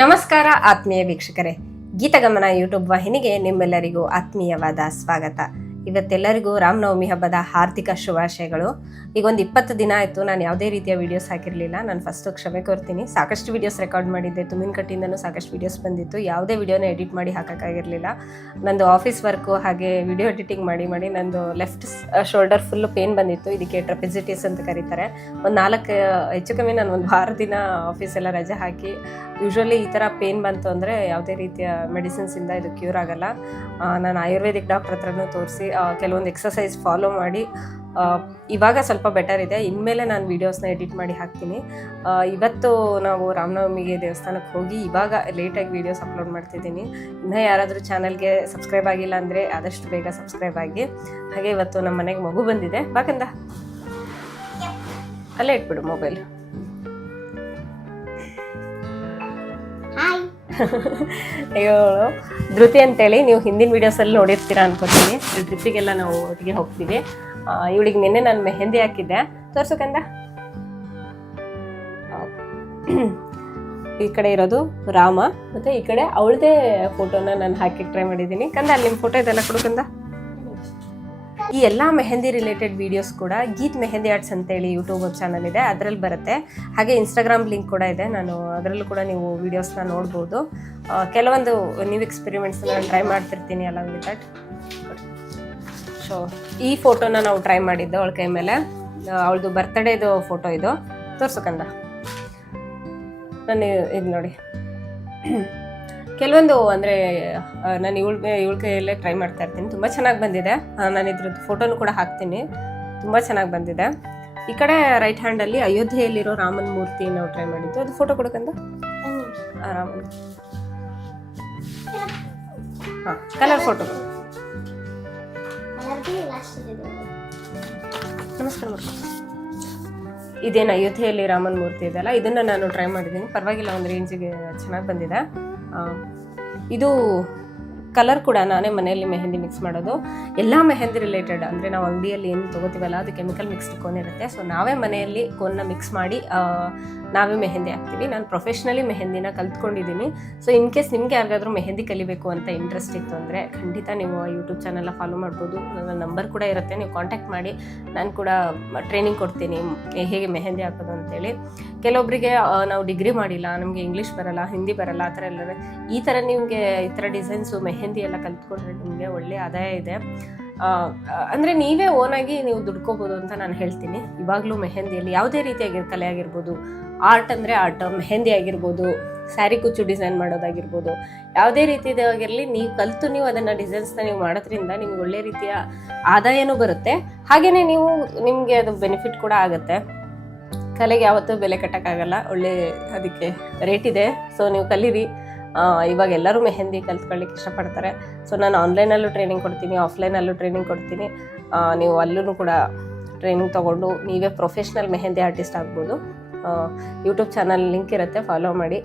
ನಮಸ್ಕಾರ ಆತ್ಮೀಯ ವೀಕ್ಷಕರೇ. ಗೀತಗಮನ ಯೂಟ್ಯೂಬ್ ವಾಹಿನಿಗೆ ನಿಮ್ಮೆಲ್ಲರಿಗೂ ಆತ್ಮೀಯವಾದ ಸ್ವಾಗತ. ಇವತ್ತೆಲ್ಲರಿಗೂ ರಾಮನವಮಿ ಹಬ್ಬದ ಹಾರ್ದಿಕ ಶುಭಾಶಯಗಳು. ಈಗ ಒಂದು ಇಪ್ಪತ್ತು ದಿನ ಆಯಿತು, ನಾನು ಯಾವುದೇ ರೀತಿಯ ವೀಡಿಯೋಸ್ ಹಾಕಿರಲಿಲ್ಲ. ನಾನು ಫಸ್ಟು ಕ್ಷಮೆ ಕೋರ್ತೀನಿ. ಸಾಕಷ್ಟು ವೀಡಿಯೋಸ್ ರೆಕಾರ್ಡ್ ಮಾಡಿದ್ದೆ. ತುಮಿನ ಕಟ್ಟಿಂದನೂ ಸಾಕಷ್ಟು ವೀಡಿಯೋಸ್ ಬಂದಿತ್ತು. ಯಾವುದೇ ವೀಡಿಯೋನ ಎಡಿಟ್ ಮಾಡಿ ಹಾಕೋಕ್ಕಾಗಿರಲಿಲ್ಲ. ನಂದು ಆಫೀಸ್ ವರ್ಕು ಹಾಗೆ ವಿಡಿಯೋ ಎಡಿಟಿಂಗ್ ಮಾಡಿ ಮಾಡಿ ನಂದು ಲೆಫ್ಟ್ ಶೋಲ್ಡರ್ ಫುಲ್ಲು ಪೇನ್ ಬಂದಿತ್ತು. ಇದಕ್ಕೆ ಟ್ರಪಿಸಿಟಿಸ್ ಅಂತ ಕರೀತಾರೆ. ಒಂದು ನಾಲ್ಕು, ಹೆಚ್ಚು ಕಮ್ಮಿ ನಾನು ಒಂದು ವಾರ ದಿನ ಆಫೀಸ್ ಎಲ್ಲ ರಜೆ ಹಾಕಿ ಯೂಶ್ವಲಿ ಈ ಥರ ಪೇನ್ ಬಂತು ಅಂದರೆ ಯಾವುದೇ ರೀತಿಯ ಮೆಡಿಸಿನ್ಸಿಂದ ಇದು ಕ್ಯೂರ್ ಆಗಲ್ಲ. ನಾನು ಆಯುರ್ವೇದಿಕ್ ಡಾಕ್ಟ್ರ್ ಹತ್ರನೂ ತೋರಿಸಿ ಕೆಲವೊಂದು ಎಕ್ಸಸೈಸ್ ಫಾಲೋ ಮಾಡಿ ಇವಾಗ ಸ್ವಲ್ಪ ಬೆಟರ್ ಇದೆ. ಇನ್ಮೇಲೆ ನಾನು ವೀಡಿಯೋಸ್ನ ಎಡಿಟ್ ಮಾಡಿ ಹಾಕ್ತೀನಿ. ಇವತ್ತು ನಾವು ರಾಮನವಮಿಗೆ ದೇವಸ್ಥಾನಕ್ಕೆ ಹೋಗಿ ಇವಾಗ ಲೇಟಾಗಿ ವೀಡಿಯೋಸ್ ಅಪ್ಲೋಡ್ ಮಾಡ್ತಿದ್ದೀನಿ. ಇನ್ನೂ ಯಾರಾದರೂ ಚಾನಲ್ಗೆ ಸಬ್ಸ್ಕ್ರೈಬ್ ಆಗಿಲ್ಲ ಅಂದರೆ ಆದಷ್ಟು ಬೇಗ ಸಬ್ಸ್ಕ್ರೈಬ್ ಆಗಿ. ಹಾಗೆ ಇವತ್ತು ನಮ್ಮ ಮನೆಗೆ ಮಗು ಬಂದಿದೆ. ಬಾಕಂದ ಅಲ್ಲೇ ಇಟ್ಬಿಡು ಮೊಬೈಲ್ ಇವಳು ಧೃತಿ ಅಂತೇಳಿ ನೀವು ಹಿಂದಿನ ವೀಡಿಯೋಸಲ್ಲಿ ನೋಡಿರ್ತೀರಾ ಅನ್ಕೋತೀನಿ. ಟ್ರಿಪ್ಪಿಗೆಲ್ಲ ನಾವು ಒಟ್ಟಿಗೆ ಹೋಗ್ತೀವಿ. ಇವಳಿಗೆ ನಿನ್ನೆ ನಾನು ಮೆಹಂದಿ ಹಾಕಿದ್ದೆ. ತೋರ್ಸಕಂದ ಈ ಕಡೆ ಇರೋದು ರಾಮ, ಮತ್ತೆ ಈ ಕಡೆ ಅವಳದೇ ಫೋಟೋನ ನಾನು ಹಾಕಿ ಟ್ರೈ ಮಾಡಿದ್ದೀನಿ. ಕಂದ, ಅಲ್ಲಿ ನಿಮ್ಮ ಫೋಟೋ ಇದೆಲ್ಲ ಕೊಡ್ಕಂದ ಈ ಎಲ್ಲ ಮೆಹಂದಿ ರಿಲೇಟೆಡ್ ವಿಡಿಯೋಸ್ ಕೂಡ ಗೀತ್ ಮೆಹಂದಿ ಆರ್ಟ್ಸ್ ಅಂತೇಳಿ ಯೂಟ್ಯೂಬ್ ಚಾನಲ್ ಇದೆ, ಅದರಲ್ಲಿ ಬರುತ್ತೆ. ಹಾಗೆ ಇನ್ಸ್ಟಾಗ್ರಾಮ್ ಲಿಂಕ್ ಕೂಡ ಇದೆ, ನಾನು ಅದರಲ್ಲೂ ಕೂಡ ನೀವು ವೀಡಿಯೋಸ್ನ ನೋಡ್ಬೋದು. ಕೆಲವೊಂದು ನ್ಯೂ ಎಕ್ಸ್ಪೆರಿಮೆಂಟ್ಸ್ ನಾನು ಟ್ರೈ ಮಾಡ್ತಿರ್ತೀನಿ ಅಲ್ಲ ವಿತ್ ದಟ್ ಸೊ ಈ ಫೋಟೋನ ನಾವು ಟ್ರೈ ಮಾಡಿದ್ದು ಅವಳ ಕೈ ಮೇಲೆ. ಅವಳದು ಬರ್ತ್ಡೇದು ಫೋಟೋ ಇದು. ತೋರ್ಸಕಂದ ನಾನು ಇದು ನೋಡಿ. ಕೆಲವೊಂದು ಅಂದರೆ ನಾನು ಇವಳ ಇವಳ ಕೈಯಲ್ಲೇ ಟ್ರೈ ಮಾಡ್ತಾ ಇರ್ತೀನಿ. ತುಂಬ ಚೆನ್ನಾಗಿ ಬಂದಿದೆ. ನಾನು ಇದ್ರದ್ದು ಫೋಟೋನು ಕೂಡ ಹಾಕ್ತೀನಿ. ತುಂಬ ಚೆನ್ನಾಗಿ ಬಂದಿದೆ. ಈ ಕಡೆ ರೈಟ್ ಹ್ಯಾಂಡಲ್ಲಿ ಅಯೋಧ್ಯೆಯಲ್ಲಿರೋ ರಾಮನ ಮೂರ್ತಿ ನಾವು ಟ್ರೈ ಮಾಡಿದ್ದು. ಅದು ಫೋಟೋ ಕೊಡಕಂದ ರಾಮನ್. ಹಾಂ ಕಲರ್ ಫೋಟೋ ನಮಸ್ಕಾರ. ಇದೇನು ಅಯೋಧ್ಯೆಯಲ್ಲಿ ರಾಮನ ಮೂರ್ತಿ ಇದೆಯಲ್ಲ? ಇದನ್ನು ನಾನು ಟ್ರೈ ಮಾಡಿದ್ದೀನಿ. ಪರವಾಗಿಲ್ಲ, ಒಂದು ರೇಂಜಿಗೆ ಚೆನ್ನಾಗಿ ಬಂದಿದೆ. ಇದು ಕಲರ್ ಕೂಡ ನಾನೇ ಮನೆಯಲ್ಲಿ ಮೆಹಂದಿ ಮಿಕ್ಸ್ ಮಾಡೋದು. ಎಲ್ಲ ಮೆಹಂದಿ ರಿಲೇಟೆಡ್ ಅಂದರೆ ನಾವು ಅಂಗಡಿಯಲ್ಲಿ ಏನು ತೊಗೋತೀವಲ್ಲ, ಅದು ಕೆಮಿಕಲ್ ಮಿಕ್ಸ್ಡ್ ಕೋನ್ ಇರುತ್ತೆ. ಸೊ ನಾವೇ ಮನೆಯಲ್ಲಿ ಕೋನ್ನ ಮಿಕ್ಸ್ ಮಾಡಿ ನಾವೇ ಮೆಹಂದಿ ಹಾಕ್ತೀವಿ. ನಾನು ಪ್ರೊಫೆಷ್ನಲಿ ಮೆಹಂದಿನ ಕಲ್ತ್ಕೊಂಡಿದ್ದೀನಿ ಸೊ ಇನ್ ಕೇಸ್ ನಿಮಗೆ ಯಾರಿಗಾದ್ರೂ ಮೆಹಂದಿ ಕಲಿಬೇಕು ಅಂತ ಇಂಟ್ರೆಸ್ಟ್ ಇತ್ತು ಅಂದರೆ ಖಂಡಿತ ನೀವು ಯೂಟ್ಯೂಬ್ ಚಾನಲ್ನ ಫಾಲೋ ಮಾಡ್ಬೋದು. ನನ್ನ ನಂಬರ್ ಕೂಡ ಇರುತ್ತೆ. ನೀವು ಕಾಂಟ್ಯಾಕ್ಟ್ ಮಾಡಿ. ನಾನು ಕೂಡ ಟ್ರೈನಿಂಗ್ ಕೊಡ್ತೀನಿ. ಹೇಗೆ ಮೆಹಂದಿ ಹಾಕೋದು ಅಂತೇಳಿ. ಕೆಲವೊಬ್ಬರಿಗೆ ನಾವು ಡಿಗ್ರಿ ಮಾಡಿಲ್ಲ, ನಮಗೆ ಇಂಗ್ಲೀಷ್ ಬರಲ್ಲ ಹಿಂದಿ ಬರಲ್ಲ, ಆ ಥರ ಎಲ್ಲ ಈ ಥರ ನಿಮಗೆ ಈ ಥರ ಡಿಸೈನ್ಸು ಮೆಹಂದಿ ಎಲ್ಲ ಕಲ್ತ್ಕೊಂಡ್ರೆ ನಿಮಗೆ ಒಳ್ಳೆ ಆದಾಯ ಇದೆ. ಅಂದರೆ ನೀವೇ ಓನಾಗಿ ನೀವು ದುಡ್ಕೋಬೋದು ಅಂತ ನಾನು ಹೇಳ್ತೀನಿ. ಇವಾಗಲೂ ಮೆಹಂದಿಯಲ್ಲಿ ಯಾವುದೇ ರೀತಿಯಾಗಿ ಕಲೆ ಆಗಿರ್ಬೋದು ಆರ್ಟ್ ಅಂದರೆ ಆರ್ಟ್ ಮೆಹಂದಿ ಆಗಿರ್ಬೋದು ಸ್ಯಾರಿ ಕುಚ್ಚು ಡಿಸೈನ್ ಮಾಡೋದಾಗಿರ್ಬೋದು, ಯಾವುದೇ ರೀತಿಯಾಗಿರಲಿ ನೀವು ಕಲಿತು ನೀವು ಅದನ್ನು ಡಿಸೈನ್ಸ್ನ ನೀವು ಮಾಡೋದ್ರಿಂದ ನಿಮ್ಗೆ ಒಳ್ಳೆ ರೀತಿಯ ಆದಾಯನೂ ಬರುತ್ತೆ. ಹಾಗೆಯೇ ನೀವು ನಿಮಗೆ ಅದು ಬೆನಿಫಿಟ್ ಕೂಡ ಆಗುತ್ತೆ. ಕಲೆಗೆ ಯಾವತ್ತೂ ಬೆಲೆ ಕಟ್ಟೋಕ್ಕಾಗಲ್ಲ, ಒಳ್ಳೆ ಅದಕ್ಕೆ ರೇಟ್ ಇದೆ. ಸೊ ನೀವು ಕಲೀರಿ. ಇವಾಗ ಎಲ್ಲರೂ ಮೆಹಂದಿ ಕಲ್ತ್ಕೊಳ್ಳಿಕ್ಕೆ ಇಷ್ಟಪಡ್ತಾರೆ. ಸೊ ನಾನು ಆನ್ಲೈನಲ್ಲೂ ಟ್ರೈನಿಂಗ್ ಕೊಡ್ತೀನಿ ಆಫ್ಲೈನಲ್ಲೂ ಟ್ರೈನಿಂಗ್ ಕೊಡ್ತೀನಿ. ನೀವು ಅಲ್ಲೂ ಕೂಡ ಟ್ರೈನಿಂಗ್ ತೊಗೊಂಡು ನೀವೇ ಪ್ರೊಫೆಷ್ನಲ್ ಮೆಹಂದಿ ಆರ್ಟಿಸ್ಟ್ ಆಗ್ಬೋದು. ಯೂಟ್ಯೂಬ್ ಚಾನಲ್ ಲಿಂಕ್ ಇರುತ್ತೆ ಫಾಲೋ ಮಾಡಿ.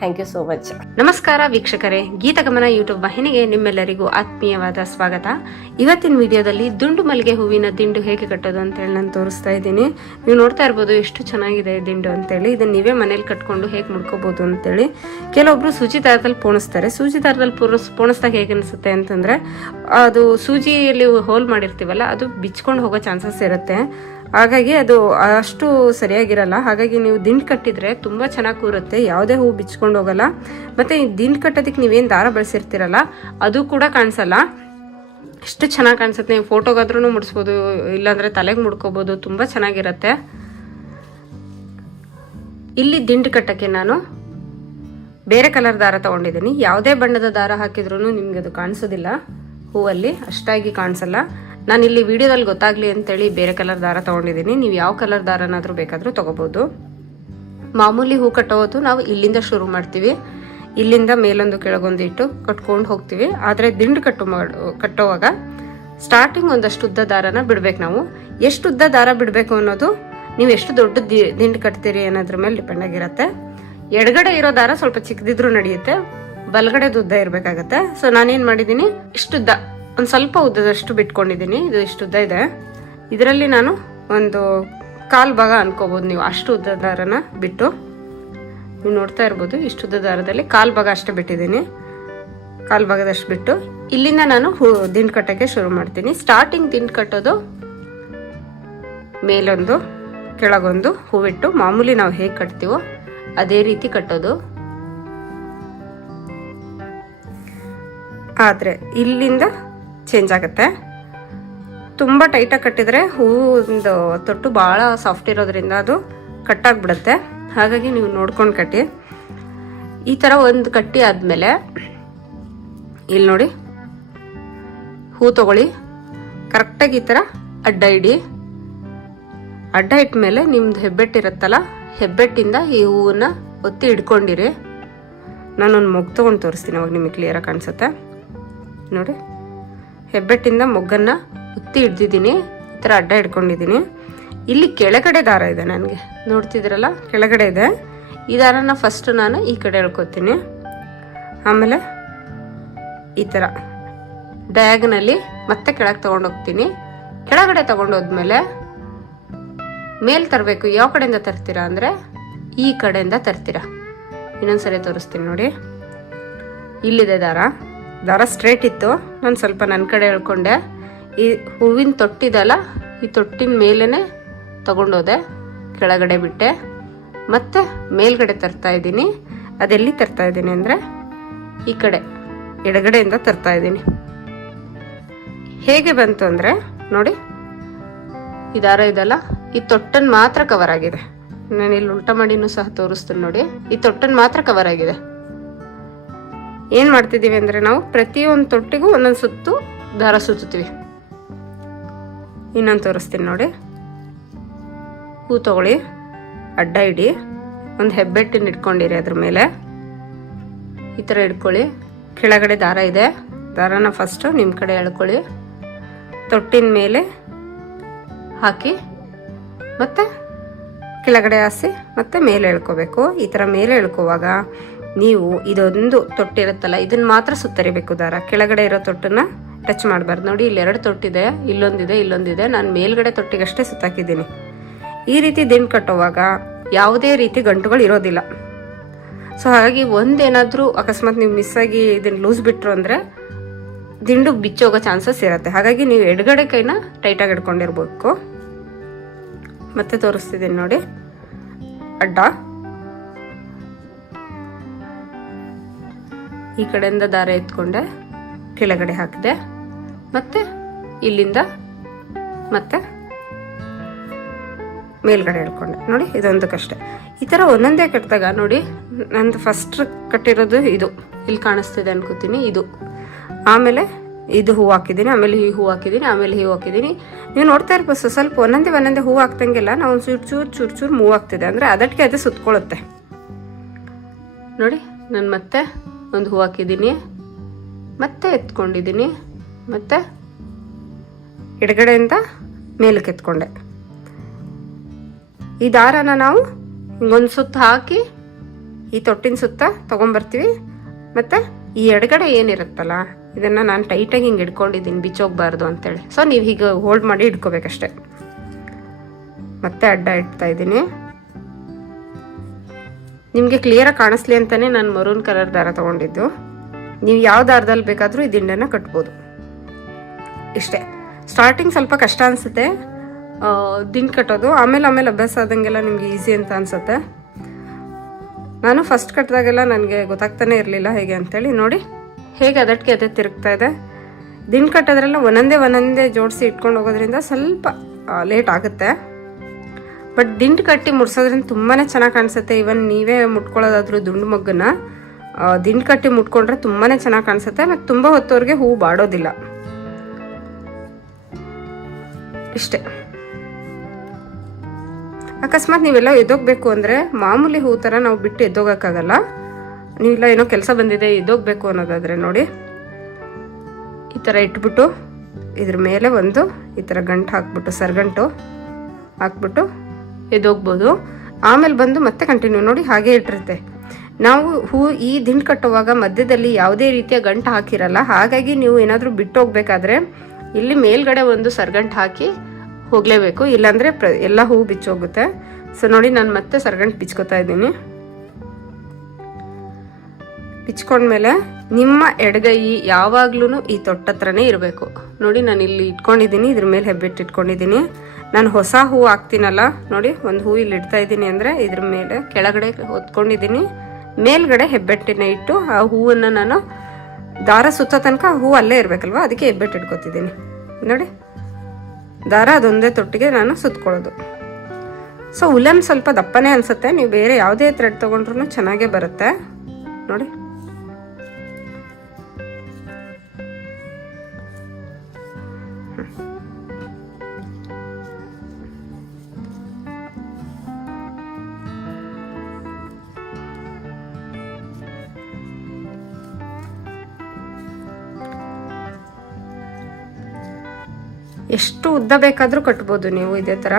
ಥ್ಯಾಂಕ್ ಯು ಸೋ ಮಚ್ ನಮಸ್ಕಾರ ವೀಕ್ಷಕರೇ, ಗೀತಗಮನ ಯೂಟ್ಯೂಬ್ ವಾಹಿನಿಗೆ ನಿಮ್ಮೆಲ್ಲರಿಗೂ ಆತ್ಮೀಯವಾದ ಸ್ವಾಗತ. ಇವತ್ತಿನ ವಿಡಿಯೋದಲ್ಲಿ ದುಂಡು ಮಲ್ಲಿಗೆ ಹೂವಿನ ದಿಂಡು ಹೇಗೆ ಕಟ್ಟೋದು ಅಂತೇಳಿ ನಾನು ತೋರಿಸ್ತಾ ಇದ್ದೀನಿ. ನೀವು ನೋಡ್ತಾ ಇರ್ಬೋದು ಎಷ್ಟು ಚೆನ್ನಾಗಿದೆ ದಿಂಡು ಅಂತೇಳಿ. ಇದನ್ನ ನೀವೇ ಮನೇಲಿ ಕಟ್ಕೊಂಡು ಹೇಗೆ ಮುಡ್ಕೋಬಹುದು ಅಂತೇಳಿ. ಕೆಲವೊಬ್ರು ಸೂಜಿ ದಾರದಲ್ಲಿ ಪೋಣಿಸ್ತಾರೆ. ಸೂಜಿ ದಾರದಲ್ಲಿ ಪೋಣಿಸ್ ಪೋಣಿಸ್ದಾಗ ಹೇಗೆ ಅನಿಸುತ್ತೆ ಅಂತಂದ್ರೆ, ಅದು ಸೂಜಿಯಲ್ಲಿ ಹೋಲ್ ಮಾಡಿರ್ತೀವಲ್ಲ, ಅದು ಬಿಚ್ಕೊಂಡು ಹೋಗೋ ಚಾನ್ಸಸ್ ಇರುತ್ತೆ. ಹಾಗಾಗಿ ಅದು ಅಷ್ಟು ಸರಿಯಾಗಿರಲ್ಲ. ಹಾಗಾಗಿ ನೀವು ದಿಂಡು ಕಟ್ಟಿದ್ರೆ ತುಂಬ ಚೆನ್ನಾಗಿ ಕೂರುತ್ತೆ. ಯಾವುದೇ ಹೂ ಬಿಚ್ಕೊಂಡು ಹೋಗಲ್ಲ. ಮತ್ತು ದಿಂಡು ಕಟ್ಟೋದಕ್ಕೆ ನೀವೇನು ದಾರ ಬಳಸಿರ್ತೀರಲ್ಲ, ಅದು ಕೂಡ ಕಾಣಿಸಲ್ಲ. ಎಷ್ಟು ಚೆನ್ನಾಗಿ ಕಾಣಿಸುತ್ತೆ. ನೀವು ಫೋಟೋಗಾದ್ರೂ ಮುಡಿಸ್ಬೋದು, ಇಲ್ಲಾಂದರೆ ತಲೆಗೆ ಮುಡ್ಕೋಬೋದು. ತುಂಬ ಚೆನ್ನಾಗಿರುತ್ತೆ. ಇಲ್ಲಿ ದಿಂಡು ಕಟ್ಟಕ್ಕೆ ನಾನು ಬೇರೆ ಕಲರ್ ದಾರ ತಗೊಂಡಿದ್ದೀನಿ. ಯಾವುದೇ ಬಣ್ಣದ ದಾರ ಹಾಕಿದ್ರೂ ನಿಮಗೆ ಅದು ಕಾಣಿಸೋದಿಲ್ಲ. ಹೂವಲ್ಲಿ ಅಷ್ಟಾಗಿ ಕಾಣಿಸಲ್ಲ. ನಾನು ಇಲ್ಲಿ ವಿಡಿಯೋದಲ್ಲಿ ಗೊತ್ತಾಗ್ಲಿ ಅಂತೇಳಿ ಬೇರೆ ಕಲರ್ ದಾರ ತೊಗೊಂಡಿದ್ದೀನಿ. ನೀವು ಯಾವ ಕಲರ್ ದಾರನಾದರೂ ಬೇಕಾದರೂ ತೊಗೋಬೋದು. ಮಾಮೂಲಿ ಹೂ ಕಟ್ಟೋದು ನಾವು ಇಲ್ಲಿಂದ ಶುರು ಮಾಡ್ತೀವಿ. ಇಲ್ಲಿಂದ ಮೇಲೊಂದು ಕೆಳಗೊಂದು ಇಟ್ಟು ಕಟ್ಕೊಂಡು ಹೋಗ್ತೀವಿ. ಆದರೆ ದಿಂಡು ಕಟ್ಟು ಮಾಡೋ ಕಟ್ಟೋವಾಗ ಸ್ಟಾರ್ಟಿಂಗ್ ಒಂದಷ್ಟು ಉದ್ದ ದಾರನ ಬಿಡ್ಬೇಕು ನಾವು. ಎಷ್ಟು ಉದ್ದ ದಾರ ಬಿಡಬೇಕು ಅನ್ನೋದು ನೀವು ಎಷ್ಟು ದೊಡ್ಡ ದಿಂಡು ಕಟ್ತೀರಿ ಅನ್ನೋದ್ರ ಮೇಲೆ ಡಿಪೆಂಡ್ ಆಗಿರುತ್ತೆ. ಎಡಗಡೆ ಇರೋ ದಾರ ಸ್ವಲ್ಪ ಚಿಕ್ಕದಿದ್ರೂ ನಡೆಯುತ್ತೆ. ಬಲಗಡೆದು ಉದ್ದ ಇರಬೇಕಾಗತ್ತೆ. ಸೊ ನಾನೇನು ಮಾಡಿದ್ದೀನಿ? ಇಷ್ಟುದ್ದ ಒಂದು ಸ್ವಲ್ಪ ಉದ್ದದಷ್ಟು ಬಿಟ್ಕೊಂಡಿದ್ದೀನಿ. ಇದು ಇಷ್ಟು ಉದ್ದ ಇದೆ. ಇದರಲ್ಲಿ ನಾನು ಒಂದು ಕಾಲು ಭಾಗ ಅನ್ಕೋಬೋದು ನೀವು. ಅಷ್ಟು ಉದ್ದ ದಾರನ ಬಿಟ್ಟು. ನೀವು ನೋಡ್ತಾ ಇರ್ಬೋದು, ಇಷ್ಟು ಉದ್ದ ದಾರದಲ್ಲಿ ಕಾಲು ಭಾಗ ಅಷ್ಟೇ ಬಿಟ್ಟಿದ್ದೀನಿ. ಕಾಲು ಭಾಗದಷ್ಟು ಬಿಟ್ಟು. ಇಲ್ಲಿಂದ ನಾನು ದಿಂಡು ಕಟ್ಟೋಕ್ಕೆ ಶುರು ಮಾಡ್ತೀನಿ. ಸ್ಟಾರ್ಟಿಂಗ್ ದಿಂಡು ಕಟ್ಟೋದು ಮೇಲೊಂದು, ಕೆಳಗೊಂದು ಹೂವಿಟ್ಟು ಮಾಮೂಲಿ ನಾವು ಹೇಗೆ ಕಟ್ತೀವೋ ಅದೇ ರೀತಿ ಕಟ್ಟೋದು. ಆದರೆ ಇಲ್ಲಿಂದ ಚೇಂಜ್ ಆಗುತ್ತೆ. ತುಂಬ ಟೈಟಾಗಿ ಕಟ್ಟಿದರೆ ಹೂವಿಂದು ತೊಟ್ಟು ಭಾಳ ಸಾಫ್ಟ್ ಇರೋದ್ರಿಂದ ಅದು ಕಟ್ಟಾಗ್ಬಿಡುತ್ತೆ ಹಾಗಾಗಿ ನೀವು ನೋಡ್ಕೊಂಡು ಕಟ್ಟಿ. ಈ ಥರ ಒಂದು ಕಟ್ಟಿ ಆದಮೇಲೆ ಇಲ್ಲಿ ನೋಡಿ. ಹೂ ತಗೊಳ್ಳಿ. ಕರೆಕ್ಟಾಗಿ ಈ ಥರ ಅಡ್ಡ ಇಡಿ. ಅಡ್ಡ ಇಟ್ಟ ಮೇಲೆ ನಿಮ್ದು ಹೆಬ್ಬೆಟ್ಟಿರುತ್ತಲ್ಲ ಹೆಬ್ಬೆಟ್ಟಿಂದ ಈ ಹೂವನ್ನ ಒತ್ತಿ ಹಿಡ್ಕೊಂಡಿರಿ ನಾನೊಂದು ಮೊಗ್ ತೊಗೊಂಡು ತೋರಿಸ್ತೀನಿ ಅವಾಗ ನಿಮಗೆ ಕ್ಲಿಯರಾಗಿ ಕಾಣಿಸುತ್ತೆ. ನೋಡಿ. ಹೆಬ್ಬೆಟ್ಟಿಂದ ಮೊಗ್ಗನ್ನು ಉತ್ತಿ ಹಿಡ್ದಿದ್ದೀನಿ, ಈ ಥರ ಅಡ್ಡ ಹಿಡ್ಕೊಂಡಿದ್ದೀನಿ. ಇಲ್ಲಿ ಕೆಳಗಡೆ ದಾರ ಇದೆ ನನಗೆ. ನೋಡ್ತಿದ್ರಲ್ಲ ಕೆಳಗಡೆ ಇದೆ. ಈ ದಾರನ ಫಸ್ಟ್ ನಾನು ಈ ಕಡೆ ಎಳ್ಕೊತೀನಿ. ಆಮೇಲೆ ಈ ಥರ ಡಯಾಗ್ನಲ್ಲಿ ಮತ್ತೆ ಕೆಳಗೆ ತೊಗೊಂಡೋಗ್ತೀನಿ. ಕೆಳಗಡೆ ತೊಗೊಂಡೋದ್ಮೇಲೆ ಮೇಲ್ ತರಬೇಕು. ಯಾವ ಕಡೆಯಿಂದ ತರ್ತೀರಾ ಅಂದರೆ ಈ ಕಡೆಯಿಂದ ತರ್ತೀರಾ. ಇನ್ನೊಂದ್ಸರಿ ತೋರಿಸ್ತೀನಿ ನೋಡಿ. ಇಲ್ಲಿದೆ ದಾರ. ದಾರ ಸ್ಟ್ರೇಟ್ ಇತ್ತು. ನಾನು ಸ್ವಲ್ಪ ನನ್ನ ಕಡೆ ಹೇಳ್ಕೊಂಡೆ. ಈ ಹೂವಿನ ತೊಟ್ಟಿದಲ್ಲ, ಈ ತೊಟ್ಟಿನ ಮೇಲೇ ತಗೊಂಡೋದೆ, ಕೆಳಗಡೆ ಬಿಟ್ಟೆ. ಮತ್ತು ಮೇಲ್ಗಡೆ ತರ್ತಾ ಇದ್ದೀನಿ. ಅದೆಲ್ಲಿ ತರ್ತಾ ಇದ್ದೀನಿ ಅಂದರೆ, ಈ ಕಡೆ, ಎಡಗಡೆಯಿಂದ ತರ್ತಾ ಇದ್ದೀನಿ. ಹೇಗೆ ಬಂತು ಅಂದರೆ, ನೋಡಿ ಈ ದಾರ ಇದಲ್ಲ, ಈ ತೊಟ್ಟನ್ನು ಮಾತ್ರ ಕವರ್ ಆಗಿದೆ. ನಾನು ಇಲ್ಲಿ ಉಲ್ಟ ಮಾಡಿನೂ ಸಹ ತೋರಿಸ್ತೀನಿ ನೋಡಿ. ಈ ತೊಟ್ಟನ್ನು ಮಾತ್ರ ಕವರ್ ಆಗಿದೆ. ಏನ್ ಮಾಡ್ತಿದೀವಿ ಅಂದ್ರೆ ನಾವು ಪ್ರತಿಯೊಂದು ತೊಟ್ಟಿಗೂ ಒಂದೊಂದು ಸುತ್ತು ದಾರ ಸುತ್ತೀವಿ ಇನ್ನೊಂದು ತೋರಿಸ್ತೀನಿ ನೋಡಿ. ಹೂ ತಗೊಳ್ಳಿ, ಅಡ್ಡ ಇಡಿ, ಒಂದು ಹೆಬ್ಬೆಟ್ಟಿನ ಇಟ್ಕೊಂಡಿರಿ ಅದ್ರ ಮೇಲೆ. ಈ ಥರ ಇಟ್ಕೊಳ್ಳಿ. ಕೆಳಗಡೆ ದಾರ ಇದೆ. ದಾರನ ಫಸ್ಟು ನಿಮ್ಮ ಕಡೆ ಎಳ್ಕೊಳ್ಳಿ. ತೊಟ್ಟಿನ ಮೇಲೆ ಹಾಕಿ, ಮತ್ತೆ ಕೆಳಗಡೆ ಹಾಸಿ ಮತ್ತೆ ಮೇಲೆ ಎಳ್ಕೋಬೇಕು. ಈ ಥರ ಮೇಲೆ ಎಳ್ಕೋವಾಗ ನೀವು ಇದೊಂದು ತೊಟ್ಟಿರುತ್ತಲ್ಲ ಇದನ್ನ ಮಾತ್ರ ಸುತ್ತರಿಬೇಕು ದಾರ. ಕೆಳಗಡೆ ಇರೋ ತೊಟ್ಟನ್ನ ಟಚ್ ಮಾಡಬಾರ್ದು. ನೋಡಿ, ಇಲ್ಲಿ ಎರಡು ತೊಟ್ಟಿದೆ, ಇಲ್ಲೊಂದಿದೆ ಇಲ್ಲೊಂದಿದೆ. ನಾನು ಮೇಲ್ಗಡೆ ತೊಟ್ಟಿಗಷ್ಟೇ ಸುತ್ತಾಕಿದ್ದೀನಿ. ಈ ರೀತಿ ದಿಂಡು ಕಟ್ಟುವಾಗ ಯಾವುದೇ ರೀತಿ ಗಂಟುಗಳು ಇರೋದಿಲ್ಲ. ಸೊ, ಹಾಗಾಗಿ ಒಂದೇನಾದರೂ ಅಕಸ್ಮಾತ್ ನೀವು ಮಿಸ್ ಆಗಿ ಇದನ್ನ ಲೂಸ್ ಬಿಟ್ರು ಅಂದರೆ ದಿಂಡು ಬಿಚ್ಚೋಗೋ ಚಾನ್ಸಸ್ ಇರುತ್ತೆ. ಹಾಗಾಗಿ ನೀವು ಎಡಗಡೆ ಕೈನ ಟೈಟಾಗಿ ಹಿಡ್ಕೊಂಡಿರ್ಬೇಕು. ಮತ್ತೆ ತೋರಿಸ್ತಿದ್ದೀನಿ ನೋಡಿ. ಅಡ್ಡ. ಈ ಕಡೆಯಿಂದ ದಾರ ಎತ್ಕೊಂಡೆ, ಕೆಳಗಡೆ ಹಾಕಿದೆ. ಮತ್ತೆ ಇಲ್ಲಿಂದ ಮತ್ತೆ ಮೇಲ್ಗಡೆ ಹೇಳ್ಕೊಂಡೆ ನೋಡಿ, ಇದೊಂದಕ್ಕಷ್ಟೇ. ಈ ಥರ ಒಂದೊಂದೇ ಕಟ್ಟಿದಾಗ ನೋಡಿ, ನಂದು ಫಸ್ಟ್ ಕಟ್ಟಿರೋದು ಇದು. ಇಲ್ಲಿ ಕಾಣಿಸ್ತಿದೆ ಅನ್ಕೋತೀನಿ, ಇದು. ಆಮೇಲೆ ಇದು ಹೂ ಹಾಕಿದ್ದೀನಿ, ಆಮೇಲೆ ಈ ಹೂ ಹಾಕಿದ್ದೀನಿ, ಆಮೇಲೆ ಹೂ ಹಾಕಿದ್ದೀನಿ. ನೀವು ನೋಡ್ತಾ ಇರ್ಬೋದು ಸ್ವಲ್ಪ ಒಂದೊಂದೇ ಒಂದೊಂದೇ ಹೂ ಹಾಕ್ದಂಗೆಲ್ಲ ನಾವು ಒಂದು ಚೂರು ಚೂರು ಚೂರು ಚೂರು ಮೂವ್ ಆಗ್ತಿದೆ. ಅಂದರೆ ಅದಕ್ಕೆ ಅದೇ ಸುತ್ಕೊಳ್ಳುತ್ತೆ. ನೋಡಿ, ನಾನು ಮತ್ತೆ ಒಂದು ಹೂ ಹಾಕಿದ್ದೀನಿ. ಮತ್ತೆ ಎತ್ಕೊಂಡಿದ್ದೀನಿ. ಮತ್ತೆ ಎಡಗಡೆಯಿಂದ ಮೇಲಕ್ಕೆ ಎತ್ಕೊಂಡೆ. ಈ ದಾರನ ನಾವು ಹಿಂಗೊಂದು ಸುತ್ತ ಹಾಕಿ ಈ ತೊಟ್ಟಿನ ಸುತ್ತ ತೊಗೊಂಬರ್ತೀವಿ. ಮತ್ತು ಈ ಎಡಗಡೆ ಏನಿರುತ್ತಲ್ಲ, ಇದನ್ನು ನಾನು ಟೈಟಾಗಿ ಹಿಂಗೆ ಇಟ್ಕೊಂಡಿದ್ದೀನಿ ಬಿಚ್ಚೋಗ್ಬಾರ್ದು ಅಂತೇಳಿ. ಸೊ ನೀವು ಹೀಗೆ ಹೋಲ್ಡ್ ಮಾಡಿ ಇಟ್ಕೋಬೇಕಷ್ಟೆ. ಮತ್ತೆ ಅಡ್ಡ ಇಡ್ತಾ ಇದ್ದೀನಿ. ನಿಮಗೆ ಕ್ಲಿಯರಾಗಿ ಕಾಣಿಸ್ಲಿ ಅಂತಲೇ ನಾನು ಮರೂನ್ ಕಲರ್ ದಾರ ತೊಗೊಂಡಿದ್ದು. ನೀವು ಯಾವ ದಾರದಲ್ಲಿ ಬೇಕಾದರೂ ಈ ದಿಂಡನ್ನು ಕಟ್ಬೋದು. ಇಷ್ಟೇ. ಸ್ಟಾರ್ಟಿಂಗ್ ಸ್ವಲ್ಪ ಕಷ್ಟ ಅನಿಸುತ್ತೆ. ದಿಂಡು ಕಟ್ಟೋದು. ಆಮೇಲೆ ಆಮೇಲೆ ಅಭ್ಯಾಸ ಆದಂಗೆಲ್ಲ ನಿಮಗೆ ಈಸಿ ಅಂತ ಅನಿಸುತ್ತೆ. ನಾನು ಫಸ್ಟ್ ಕಟ್ಟಿದಾಗೆಲ್ಲ ನನಗೆ ಗೊತ್ತಾಗ್ತಾನೆ ಇರಲಿಲ್ಲ ಹೇಗೆ ಅಂತೇಳಿ. ನೋಡಿ, ಹೇಗೆ ಅದಕ್ಕೆ ಅದೇ ತಿರುಗ್ತಾ ಇದೆ. ದಿನ ಕಟ್ಟೋದ್ರೆಲ್ಲ ಒಂದೊಂದೇ ಒಂದೊಂದೇ ಜೋಡಿಸಿ ಇಟ್ಕೊಂಡು ಹೋಗೋದ್ರಿಂದ ಸ್ವಲ್ಪ ಲೇಟ್ ಆಗುತ್ತೆ. ಬಟ್ ದಿಂಡು ಕಟ್ಟಿ ಮುಡ್ಸೋದ್ರಿಂದ ತುಂಬಾ ಚೆನ್ನಾಗಿ ಕಾಣಿಸುತ್ತೆ. ಇವನ್ ನೀವೇ ಮುಟ್ಕೊಳ್ಳೋದಾದ್ರೂ ದುಂಡು ಮಗ್ಗನ್ನ ದಿಂಡು ಕಟ್ಟಿ ಮುಟ್ಕೊಂಡ್ರೆ ತುಂಬಾ ಚೆನ್ನಾಗಿ ಕಾಣಿಸುತ್ತೆ. ಮತ್ತು ತುಂಬ ಹೊತ್ತವ್ರಿಗೆ ಹೂ ಬಾಡೋದಿಲ್ಲ. ಇಷ್ಟೇ. ಅಕಸ್ಮಾತ್ ನೀವೆಲ್ಲ ಎದ್ದೋಗ್ಬೇಕು ಅಂದರೆ ಮಾಮೂಲಿ ಹೂ ಥರ ನಾವು ಬಿಟ್ಟು ಎದ್ದೋಗಕ್ಕಾಗಲ್ಲ ನೀವೆಲ್ಲ ಏನೋ ಕೆಲಸ ಬಂದಿದೆ ಎದ್ದೋಗ್ಬೇಕು ಅನ್ನೋದಾದರೆ ನೋಡಿ. ಈ ಥರ ಇಟ್ಬಿಟ್ಟು, ಇದ್ರ ಮೇಲೆ ಒಂದು ಈ ಥರ ಗಂಟು ಹಾಕ್ಬಿಟ್ಟು, ಸರ್ಗಂಟು ಹಾಕ್ಬಿಟ್ಟು ಎದ್ದೋಗ್ಬೋದು ಆಮೇಲೆ ಬಂದು ಮತ್ತೆ ಕಂಟಿನ್ಯೂ ನೋಡಿ ಹಾಗೆ ಇಟ್ಟಿರುತ್ತೆ. ನಾವು ಹೂ ಈ ದಿಂಡು ಕಟ್ಟುವಾಗ ಮಧ್ಯದಲ್ಲಿ ಯಾವುದೇ ರೀತಿಯ ಗಂಟು ಹಾಕಿರಲ್ಲ, ಹಾಗಾಗಿ ನೀವು ಏನಾದರೂ ಬಿಟ್ಟು ಹೋಗ್ಬೇಕಾದ್ರೆ ಇಲ್ಲಿ ಮೇಲ್ಗಡೆ ಒಂದು ಸರ್ಗಂಟು ಹಾಕಿ ಹೋಗಲೇಬೇಕು. ಇಲ್ಲಾಂದರೆ ಪ್ರ, ಎಲ್ಲ ಹೂ ಬಿಚ್ಚೋಗುತ್ತೆ. ಸೊ ನೋಡಿ ನಾನು ಮತ್ತೆ ಸರ್ಗಂಟು ಬಿಚ್ಕೋತಾ ಇದ್ದೀನಿ. ಬಿಚ್ಕೊಂಡ್ಮೇಲೆ ನಿಮ್ಮ ಎಡಗೈ ಯಾವಾಗ್ಲೂ ಈ ತೊಟ್ಟತ್ರನೇ ಇರಬೇಕು. ನೋಡಿ ನಾನು ಇಲ್ಲಿ ಇಟ್ಕೊಂಡಿದ್ದೀನಿ, ಇದ್ರ ಮೇಲೆ ಹೆಬ್ಬೆಟ್ಟು ಇಟ್ಕೊಂಡಿದ್ದೀನಿ. ನಾನು ಹೊಸ ಹೂ ಹಾಕ್ತೀನಲ್ಲ, ನೋಡಿ, ಒಂದು ಹೂ ಇಲ್ಲಿ ಇಡ್ತಾ ಇದ್ದೀನಿ ಅಂದರೆ ಇದ್ರ ಮೇಲೆ ಕೆಳಗಡೆ ಹೊತ್ಕೊಂಡಿದ್ದೀನಿ. ಮೇಲ್ಗಡೆ ಹೆಬ್ಬೆಟ್ಟಿನ ಇಟ್ಟು ಆ ಹೂವನ್ನು ನಾನು ದಾರ ಸುತ್ತ ತನಕ ಹೂ ಅಲ್ಲೇ ಇರಬೇಕಲ್ವ? ಅದಕ್ಕೆ ಹೆಬ್ಬೆಟ್ಟು ಇಟ್ಕೋತಿದ್ದೀನಿ. ನೋಡಿ, ದಾರ ಅದೊಂದೇ ತೊಟ್ಟಿಗೆ ನಾನು ಸುತ್ಕೊಳ್ಳೋದು. ಸೊ ಉಲನ್ ಸ್ವಲ್ಪ ದಪ್ಪನೇ ಅನ್ಸುತ್ತೆ. ನೀವು ಬೇರೆ ಯಾವುದೇ ಥ್ರೆಡ್ ತೊಗೊಂಡ್ರು ಚೆನ್ನಾಗೇ ಬರುತ್ತೆ. ನೋಡಿ. ಎಷ್ಟು ಉದ್ದ ಬೇಕಾದರೂ ಕಟ್ಬೋದು ನೀವು ಇದೇ ಥರ.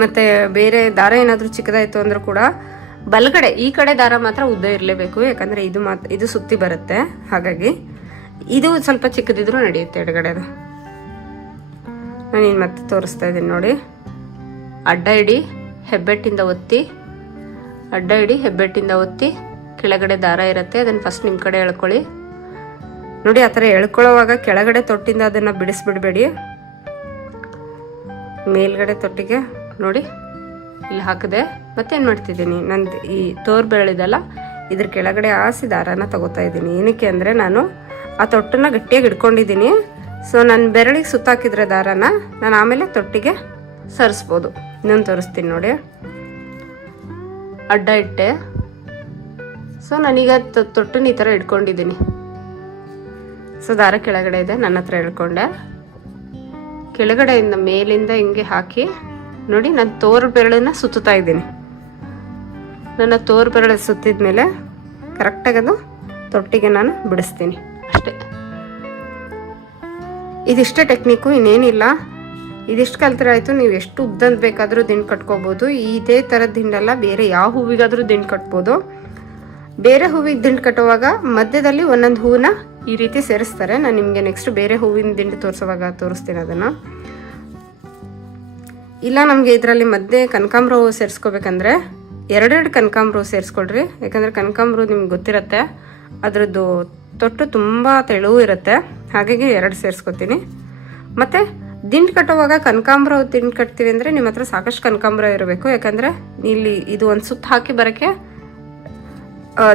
ಮತ್ತು ಬೇರೆ ದಾರ ಏನಾದರೂ ಚಿಕ್ಕದಾಯಿತು ಅಂದ್ರೂ ಕೂಡ ಬಲಗಡೆ, ಈ ಕಡೆ ದಾರ ಮಾತ್ರ ಉದ್ದ ಇರಲೇಬೇಕು, ಯಾಕಂದರೆ ಇದು ಮಾತ್ರ ಇದು ಸುತ್ತಿ ಬರುತ್ತೆ, ಹಾಗಾಗಿ ಇದು ಸ್ವಲ್ಪ ಚಿಕ್ಕದಿದ್ರೂ ನಡೆಯುತ್ತೆ ಎಡಗಡೆದು. ನಾನು ಇನ್ನು ಮತ್ತೆ ತೋರಿಸ್ತಾ ಇದ್ದೀನಿ ನೋಡಿ. ಅಡ್ಡ ಇಡಿ, ಹೆಬ್ಬೆಟ್ಟಿಂದ ಒತ್ತಿ, ಅಡ್ಡ ಇಡಿ, ಹೆಬ್ಬೆಟ್ಟಿಂದ ಒತ್ತಿ, ಕೆಳಗಡೆ ದಾರ ಇರುತ್ತೆ, ಅದನ್ನು ಫಸ್ಟ್ ನಿಮ್ಮ ಕಡೆ ಎಳ್ಕೊಳ್ಳಿ. ನೋಡಿ, ಆ ಥರ ಎಳ್ಕೊಳ್ಳೋವಾಗ ಕೆಳಗಡೆ ತೊಟ್ಟಿಂದ ಅದನ್ನು ಬಿಡಿಸ್ಬಿಡ್ಬೇಡಿ. ಮೇಲ್ಗಡೆ ತೊಟ್ಟಿಗೆ ನೋಡಿ, ಇಲ್ಲಿ ಹಾಕಿದೆ. ಮತ್ತೇನು ಮಾಡ್ತಿದ್ದೀನಿ? ನಂದು ಈ ತೋರ್ ಬೆರಳಿದಲ್ಲ, ಇದ್ರ ಕೆಳಗಡೆ ಆಸಿ ದಾರಾನ ತಗೋತಾ ಇದ್ದೀನಿ. ಏನಕ್ಕೆ ಅಂದರೆ, ನಾನು ಆ ತೊಟ್ಟನ್ನು ಗಟ್ಟಿಯಾಗಿ ಇಟ್ಕೊಂಡಿದ್ದೀನಿ ಸೊ ನನ್ನ ಬೆರಳಿಗೆ ಸುತ್ತಾಕಿದ್ರೆ ದಾರಾನ, ನಾನು ಆಮೇಲೆ ತೊಟ್ಟಿಗೆ ಸರಿಸ್ಬೋದು. ಇನ್ನೊಂದು ತೋರಿಸ್ತೀನಿ ನೋಡಿ. ಅಡ್ಡ ಇಟ್ಟೆ. ಸೊ ನಾನೀಗ ತೊಟ್ಟನ್ನ ಈ ಥರ ಇಟ್ಕೊಂಡಿದ್ದೀನಿ ಸೊ ದಾರ ಕೆಳಗಡೆ ಇದೆ, ನನ್ನ ಹತ್ರ ಹೇಳ್ಕೊಂಡೆ. ಕೆಳಗಡೆಯಿಂದ ಮೇಲಿಂದ ಹಿಂಗೆ ಹಾಕಿ, ನೋಡಿ ನಾನು ತೋರು ಬೆರಳನ್ನ ಸುತ್ತುತ್ತಾ ಇದ್ದೀನಿ. ನನ್ನ ತೋರು ಬೆರಳು ಸುತ್ತಿದ ಮೇಲೆ ಕರೆಕ್ಟಾಗಿ ಅದು ತೊಟ್ಟಿಗೆ ನಾನು ಬಿಡಿಸ್ತೀನಿ. ಅಷ್ಟೇ. ಇದಿಷ್ಟೇ ಟೆಕ್ನಿಕ್ಕು ಇನ್ನೇನಿಲ್ಲ. ಇದಿಷ್ಟು ಕಲ್ತ್ರೆ ಆಯಿತು, ನೀವು ಎಷ್ಟು ಉದ್ದಂದು ಬೇಕಾದರೂ ದಿಂಡು ಕಟ್ಕೋಬೋದು. ಇದೇ ಥರದ ದಿಂಡಲ್ಲ ಬೇರೆ ಯಾವ ಹೂವಿಗಾದರೂ ದಿಂಡು ಕಟ್ಬೋದು. ಬೇರೆ ಹೂವಿಗೆ ದಿಂಡು ಕಟ್ಟುವಾಗ ಮಧ್ಯದಲ್ಲಿ ಒಂದೊಂದು ಹೂವನ್ನ ಈ ರೀತಿ ಸೇರಿಸ್ತಾರೆ. ನಾನು ನಿಮಗೆ ನೆಕ್ಸ್ಟ್ ಬೇರೆ ಹೂವಿನ ದಿಂಡು ತೋರಿಸುವಾಗ ತೋರಿಸ್ತೀನಿ ಅದನ್ನು. ಇಲ್ಲ, ನಮಗೆ ಇದರಲ್ಲಿ ಮಧ್ಯೆ ಕನಕಾಂಬ್ರ ಹೂವು ಸೇರಿಸ್ಕೋಬೇಕಂದ್ರೆ ಎರಡೆರಡು ಕನಕಾಂಬ್ರ ಹೂವು ಸೇರಿಸ್ಕೊಳ್ರಿ. ಯಾಕಂದರೆ ಕನಕಾಂಬ್ರ ನಿಮ್ಗೆ ಗೊತ್ತಿರುತ್ತೆ. ಅದರದ್ದು ತೊಟ್ಟು ತುಂಬ ತೆಳುವು ಇರುತ್ತೆ. ಹಾಗಾಗಿ ಎರಡು ಸೇರಿಸ್ಕೊತೀನಿ. ಮತ್ತು ದಿಂಡು ಕಟ್ಟುವಾಗ ಕನಕಾಂಬ್ರ ದಿಂಡು ಕಟ್ತೀವಿ ಅಂದರೆ ನಿಮ್ಮ ಹತ್ರ ಸಾಕಷ್ಟು ಕನಕಾಂಬ್ರ ಇರಬೇಕು. ಯಾಕಂದರೆ ಇಲ್ಲಿ ಇದು ಒಂದು ಸುತ್ತ ಹಾಕಿ ಬರೋಕ್ಕೆ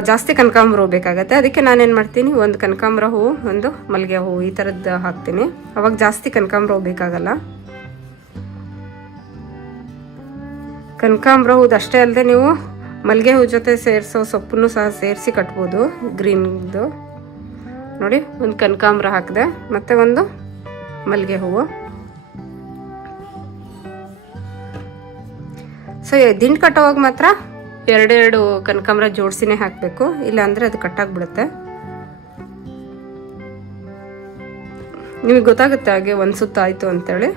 ಜಾಸ್ತಿ ಕನಕಾಂಬ್ರ ಹೂ ಬೇಕಾಗತ್ತೆ. ಅದಕ್ಕೆ ನಾನೇನು ಮಾಡ್ತೀನಿ, ಒಂದು ಕನಕಾಂಬ್ರ ಹೂವು ಒಂದು ಮಲ್ಲಿಗೆ ಹೂವು ಈ ಥರದ್ದು ಹಾಕ್ತೀನಿ. ಅವಾಗ ಜಾಸ್ತಿ ಕನಕಾಂಬ್ರ ಹೂ ಬೇಕಾಗಲ್ಲ. ಕನಕಾಂಬ್ರ ಹೂದು ಅಷ್ಟೇ ಅಲ್ಲದೆ ನೀವು ಮಲ್ಲಿಗೆ ಹೂ ಜೊತೆ ಸೇರಿಸೋ ಸೊಪ್ಪನ್ನು ಸಹ ಸೇರಿಸಿ ಕಟ್ಬೋದು, ಗ್ರೀನ್ದು. ನೋಡಿ, ಒಂದು ಕನಕಾಂಬ್ರ ಹಾಕಿದೆ, ಮತ್ತೆ ಒಂದು ಮಲ್ಲಿಗೆ ಹೂವು. ಸೊ ದಿಂಡು ಕಟ್ಟೋವಾಗ ಮಾತ್ರ ಎರಡೆರಡು ಕನಕಾಂಬ್ರ ಜೋಡಿಸಿನೇ ಹಾಕಬೇಕು. ಇಲ್ಲಾಂದರೆ ಅದು ಕಟ್ಟಾಗ್ಬಿಡುತ್ತೆ. ನಿಮಗೆ ಗೊತ್ತಾಗುತ್ತೆ ಹಾಗೆ ಒಂದು ಸುತ್ತು ಆಯಿತು ಅಂತೇಳಿ.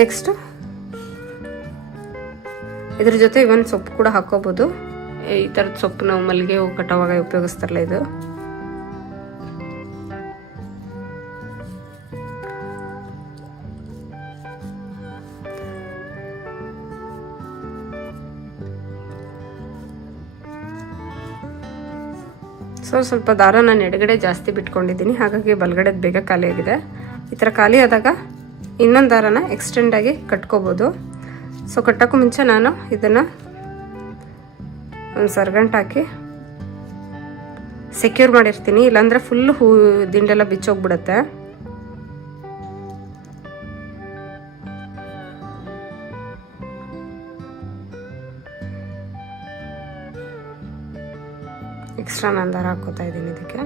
ನೆಕ್ಸ್ಟ್ ಇದ್ರ ಜೊತೆ ಇವನ್ ಸೊಪ್ಪು ಕೂಡ ಹಾಕೋಬಹುದು ಈ ಥರದ ಸೊಪ್ಪು ನಾವು ಮಲ್ಲಿಗೆ ಹೂ ಕಟ್ಟೋವಾಗ ಉಪಯೋಗಿಸ್ತಾರಲ್ಲ ಇದು. ಸೊ ಸ್ವಲ್ಪ ದಾರ ನಾನು ಎಡಗಡೆ ಜಾಸ್ತಿ ಬಿಟ್ಕೊಂಡಿದ್ದೀನಿ. ಹಾಗಾಗಿ ಬಲಗಡೆದು ಬೇಗ ಖಾಲಿಯಾಗಿದೆ ಈ ಥರ ಖಾಲಿ ಆದಾಗ ಇನ್ನೊಂದು ದಾರನ ಎಕ್ಸ್ಟೆಂಡ್ ಆಗಿ ಕಟ್ಕೋಬೋದು. ಸೊ ಕಟ್ಟೋಕ್ಕೂ ಮುಂಚೆ ನಾನು ಇದನ್ನು ಒಂದು ಸರ್ಗಂಟ್ ಹಾಕಿ ಸೆಕ್ಯೂರ್ ಮಾಡಿರ್ತೀನಿ. ಇಲ್ಲಾಂದರೆ ಫುಲ್ ಹೂ ದಿಂಡೆಲ್ಲ ಬಿಚ್ಚೋಗ್ಬಿಡುತ್ತೆ. ಎಕ್ಸ್ಟ್ರಾ ನಾನು ಹಾಕೋತಾ ಇದ್ದೀನಿ ಇದಕ್ಕೆ.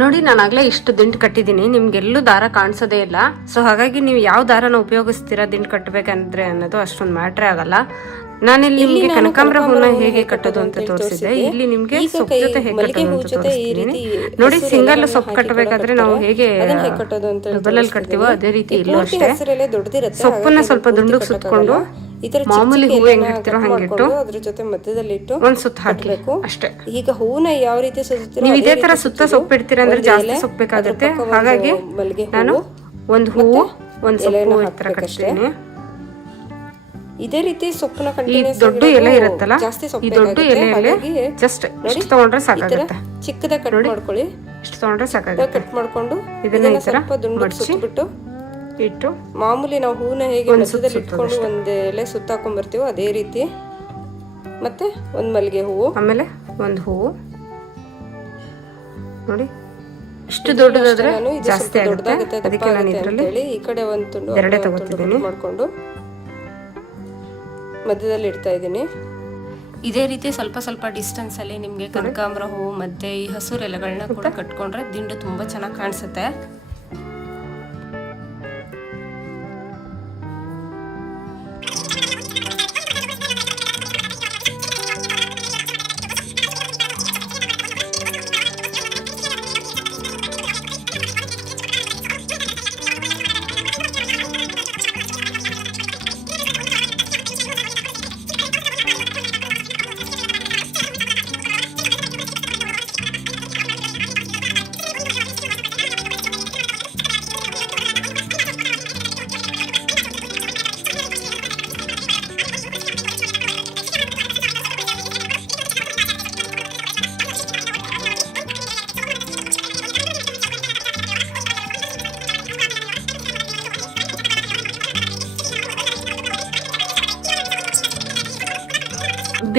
ನೋಡಿ ನಾನು ಆಗ್ಲೇ ಇಷ್ಟು ದಿಂಡು ಕಟ್ಟಿದ್ದೀನಿ. ನಿಮ್ಗೆಲ್ಲೂ ದಾರ ಕಾಣಿಸೋದೇ ಇಲ್ಲ. ಸೊ ಹಾಗಾಗಿ ನೀವು ಯಾವ ದಾರನ ಉಪಯೋಗಿಸ್ತೀರಾ ದಿಂಡು ಕಟ್ಟಬೇಕಂದ್ರೆ ಅನ್ನೋದು ಅಷ್ಟೊಂದು ಮ್ಯಾಟ್ರೇ ಆಗಲ್ಲ. ನಾನಿಲ್ಲಿ ನಿಮ್ಗೆ ಕನಕಾಂಬರ ಹೂವನ್ನ ಹೇಗೆ ಕಟ್ಟೋದು ಅಂತ ತೋರಿಸಿದೆ ಇಲ್ಲಿ ನಿಮ್ಗೆ ಸೊಪ್ಪು ಜೊತೆ ಹೇಗೆ ಕಟ್ಟೋದು ಅಂತ ತೋರಿಸ್ತೀನಿ ನೋಡಿ ಸಿಂಗಲ್ ಸೊಪ್ಪು ಕಟ್ಟಬೇಕಾದ್ರೆ ನಾವು ಹೇಗೆ ಡಬಲ್ ಅಲ್ಲಿ ಕಟ್ತೀವೋ? ಅದೇ ರೀತಿ ಇಲ್ಲೂ ಅಷ್ಟೇ. ಸೊಪ್ಪನ್ನ ಸ್ವಲ್ಪ ದುಂಡು ಸುತ್ಕೊಂಡು ಈ ತರ ಮಾಮೂಲಿ ಹೂವು ಹಂಗಿಟ್ಟು ಅದ್ರ ಜೊತೆ ಮಧ್ಯದಲ್ಲಿ ಇಟ್ಟು ಒಂದ್ ಸುತ್ತ ಹಾಕಬೇಕು ಅಷ್ಟೇ. ಈಗ ಹೂವನ್ನ ಯಾವ ರೀತಿ ಸುತ್ತೀರೋ ನೀವು ಇದೇ ತರ ಸುತ್ತ ಸುತ್ತೋದು. ಸೊಪ್ಪು ಇಡ್ತೀರಾ ಅಂದ್ರೆ ಜಾಸ್ತಿ ಎಲೆ, ಸೊಪ್ಪು ಬೇಕಾಗುತ್ತೆ ಅದ್ರ ಪಕ್ಕ ಒಂದು ಹಾಗಾಗಿ ಮಲ್ಲಿಗೆ ನಾನು ಒಂದ್ ಹೂವು ಒಂದ್ ಒಂದು ಸೊಪ್ಪು ಎಲೆನ ಈ ತರ ಹಾಕ್ಬೇಕಷ್ಟೇ. ಕಟ್ತೀನಿ. ಇದೇ ರೀತಿ ಸೊಪ್ಪನ್ನ ಕಂಟಿನ್ಯೂಸ್ ದೊಡ್ಡ ಎಲೆ ಇರುತ್ತಲ್ಲ ಜಾಸ್ತಿ ಈ ಸೊಪ್ಪು ದೊಡ್ಡ ಎಲೆಯಲ್ಲಿ ಜಸ್ಟ್ ಇಷ್ಟು ತಗೊಂಡ್ರೆ ಸಾಕಾಗುತ್ತೆ. ಚಿಕ್ಕದ ಕಟ್ ಮಾಡ್ಕೊಳ್ಳಿ. ಇಷ್ಟು ತಗೊಂಡ್ರೆ ಸಾಕಾಗುತ್ತೆ. ಕಟ್ ಮಾಡ್ಕೊಂಡು ಇದನ್ನ ಸ್ವಲ್ಪ ದುಂಡು ಸುತ್ತಬಿಟ್ಟು ಇಟ್ಟು ಮಾಮೂಲಿ ನಾವು ಹೂವನ್ನ ಹೇಗೆ ಸುತ್ತು ಇಟ್ಕೊಂಡು ಒಂದು ಎಲೆ ಸುತ್ತಾಕೊಂಡ್ಬರ್ತೀವೋ ಅದೇ ರೀತಿ. ಮತ್ತೆ ಒಂದು ಮಲ್ಲಿಗೆ ಹೂವು. ಆಮೇಲೆ ಒಂದು ಹೂವು. ನೋಡಿ ಇಷ್ಟು ದೊಡ್ಡದಾದ್ರೆ ಇದು ಜಾಸ್ತಿ ಆಗುತ್ತೆ. ದೊಡ್ಡದಾಗುತ್ತೆ ಅದಕ್ಕೆ ನಾನು ಇದರಲ್ಲಿ ಈ ಕಡೆ ಒಂದು ತುಂಡು ಎರಡೇ ತಗೋತಿದ್ದೀನಿ. ಕಟ್ ಮಾಡ್ಕೊಂಡು ಮಧ್ಯದಲ್ಲಿ ಇಡ್ತಾ ಇದ್ದೀನಿ. ಇದೇ ರೀತಿ ಸ್ವಲ್ಪ ಸ್ವಲ್ಪ ಡಿಸ್ಟೆನ್ಸ್ ಅಲ್ಲಿ ನಿಮಗೆ ಕನಕಾಂಬರ ಹೂವು ಮತ್ತೆ ಈ ಹಸಿರು ಎಲೆಗಳನ್ನ ಕೂಡ ಕಟ್ಕೊಂಡ್ರೆ ದಿಂಡು ತುಂಬಾ ಚೆನ್ನಾಗಿ ಕಾಣಿಸುತ್ತೆ.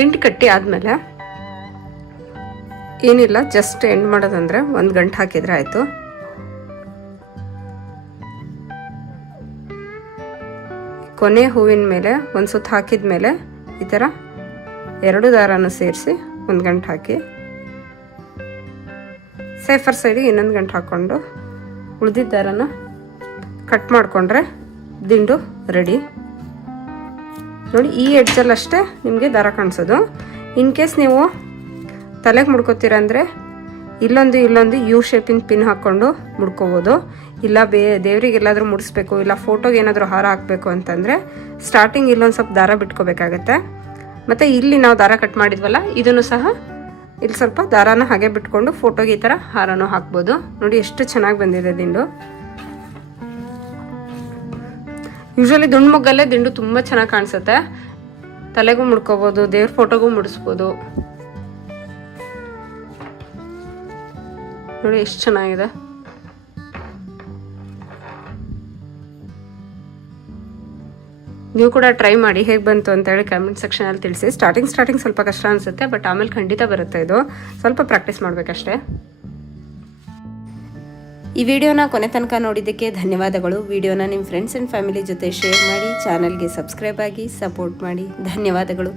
ದಿಂಡು ಕಟ್ಟಿ ಆದಮೇಲೆ ಏನಿಲ್ಲ ಜಸ್ಟ್ ಎಂಡ್ ಮಾಡೋದಂದ್ರೆ ಒಂದು ಗಂಟೆ ಹಾಕಿದ್ರೆ ಆಯಿತು. ಕೊನೆ ಹೂವಿನ ಮೇಲೆ, ಒಂದು ಸುತ್ತ ಹಾಕಿದ ಮೇಲೆ ಈ ಥರ ಎರಡು ದಾರನ ಸೇರಿಸಿ ಒಂದು ಗಂಟೆ ಹಾಕಿ. ಸೇಫರ್ ಸೈಡಿಗೆ ಇನ್ನೊಂದು ಗಂಟೆ ಹಾಕ್ಕೊಂಡು ಉಳಿದಿದ್ದ ದಾರನ ಕಟ್ ಮಾಡಿಕೊಂಡ್ರೆ ದಿಂಡು ರೆಡಿ ನೋಡಿ, ಈ ಎಡ್ಜಲ್ಲಿ ಅಷ್ಟೇ ನಿಮಗೆ ದಾರ ಕಾಣಿಸೋದು. ಇನ್ ಕೇಸ್ ನೀವು ತಲೆಗೆ ಮುಡ್ಕೋತೀರ ಅಂದರೆ ಇಲ್ಲೊಂದು ಇಲ್ಲೊಂದು ಯು ಶೇಪಿನ ಪಿನ್ ಹಾಕ್ಕೊಂಡು ಮುಡ್ಕೋಬೋದು. ಇಲ್ಲ ಬೇ, ದೇವ್ರಿಗೆ ಎಲ್ಲಾದರೂ ಮುಡಿಸ್ಬೇಕು, ಇಲ್ಲ ಫೋಟೋಗೆ ಏನಾದರೂ ಹಾರ ಹಾಕಬೇಕು ಅಂತಂದರೆ ಸ್ಟಾರ್ಟಿಂಗ್ ಇಲ್ಲೊಂದು ಸ್ವಲ್ಪ ದಾರ ಬಿಟ್ಕೋಬೇಕಾಗತ್ತೆ. ಮತ್ತು ಇಲ್ಲಿ ನಾವು ದಾರ ಕಟ್ ಮಾಡಿದ್ವಲ್ಲ, ಇದನ್ನು ಸಹ ಇಲ್ಲಿ ಸ್ವಲ್ಪ ದಾರಾನ ಹಾಗೆ ಬಿಟ್ಕೊಂಡು ಫೋಟೋಗೆ ಈ ಥರ ಹಾರನೂ ಹಾಕ್ಬೋದು. ನೋಡಿ, ಎಷ್ಟು ಚೆನ್ನಾಗಿ ಬಂದಿದೆ ದಿಂಡು. ಯೂಶಲಿ ದುಂಡು ಮೊಗ್ಗಲ್ಲೇ ದಿಂಡು ತುಂಬ ಚೆನ್ನಾಗಿ ಕಾಣಿಸುತ್ತೆ. ತಲೆಗೂ ಮುಡ್ಕೋಬೋದು, ದೇವ್ರ ಫೋಟೋಗೂ ಮುಡಿಸ್ಬೋದು. ನೋಡಿ ಎಷ್ಟು ಚೆನ್ನಾಗಿದೆ. ನೀವು ಕೂಡ ಟ್ರೈ ಮಾಡಿ, ಹೇಗೆ ಬಂತು ಅಂತ ಹೇಳಿ ಕಮೆಂಟ್ ಸೆಕ್ಷನಲ್ಲಿ ತಿಳಿಸಿ. ಸ್ಟಾರ್ಟಿಂಗ್ ಸ್ಟಾರ್ಟಿಂಗ್ ಸ್ವಲ್ಪ ಕಷ್ಟ ಅನಿಸುತ್ತೆ ಬಟ್ ಆಮೇಲೆ ಖಂಡಿತ ಬರುತ್ತೆ ಇದು. ಸ್ವಲ್ಪ ಪ್ರಾಕ್ಟೀಸ್ ಮಾಡಬೇಕಷ್ಟೇ. ಈ ವಿಡಿಯೋನ ಕೊನೆ ತನಕ ನೋಡಿದ್ದಕ್ಕೆ ಧನ್ಯವಾದಗಳು. ವಿಡಿಯೋನ ನಿಮ್ಮ ಫ್ರೆಂಡ್ಸ್ ಆ್ಯಂಡ್ ಫ್ಯಾಮಿಲಿ ಜೊತೆ ಶೇರ್ ಮಾಡಿ ಚಾನಲ್ಗೆ ಸಬ್ಸ್ಕ್ರೈಬ್ ಆಗಿ ಸಪೋರ್ಟ್ ಮಾಡಿ. ಧನ್ಯವಾದಗಳು.